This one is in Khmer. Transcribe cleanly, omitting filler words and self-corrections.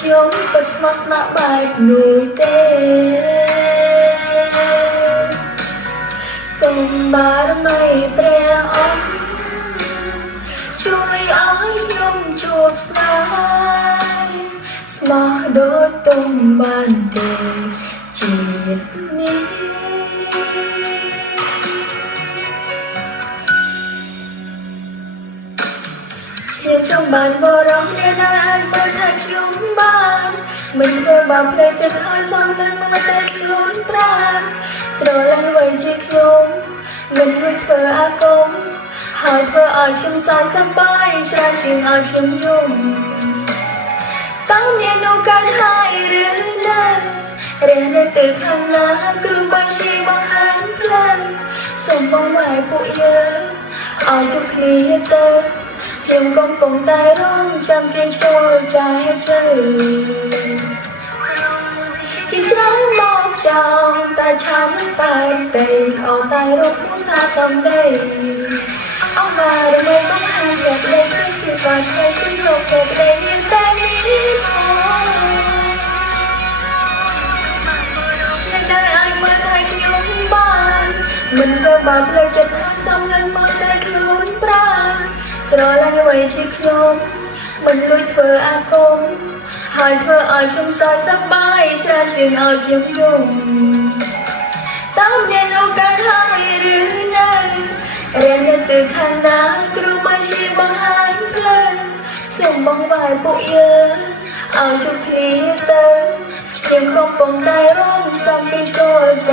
ខ្ញុំពិតស្មោះស្ម័គ្របែបនោះទេសូមបារមីព្រះអង្គជួយឲ្យខ្ញុំជួបស្នេហ៍ស្មោះដូចទុំបានទេជាតិនេះខ្ញុំចង់បានបរំអ្នកណាអាចមើលថែខ្ញុំបានមិនធ្វើបាបផ្លេចចិត្តឲ្យសំឡេងមកតែខ្លួនប្រាណស្រឡាញ់អ្វីជាខ្ញុំមិនរួចធ្វើអាគមហើយធ្វើឲ្យខ្ញុំសើចសប្បាយច្រើនជាងឲ្យខ្ញុំយំតើមាននោះកើតហើយឬនៅរះនៅtừខាងណាគ្រូបញ្ជាបង្ហាញផ្លូវសូមបងឲ្យពួកយើងឲ្យជួបគ្នាទៅខ្ញុំកំពុងតែរងចាំគេចូលใจទៅជាច្រើនមកចង់តែឆាប់មិនបែកទេអត់តែរូបមុសាសំដីអស់មករំលែកកំហានយកលេខជាសាច់តែជាលោកគេក្តីមានតែនេះមកអ្នកដែលអាចមើលថែខ្ញុំបានមិនធ្វើបាបលើចិត្តឲ្យសំឡេងមកតែខ្លួនប្រាណស្រឡាញ់អ្វីជាខ្ញុំមិនលួចធ្វើអាគមហើយធ្វើឲ្យខ្ញុំសើចសប្បាយច្រើនជាងឲ្យខ្ញុំយំតើមានឱកាសហើយឬនៅរៀននៅtừខាងណាគ្រូបញ្ជាបង្ហាញផ្លូវសូមបងវាយពួកយើងឲ្យជួបគ្នាទៅខ្ញុំកំពុងតែរងចាំគេចូលใจ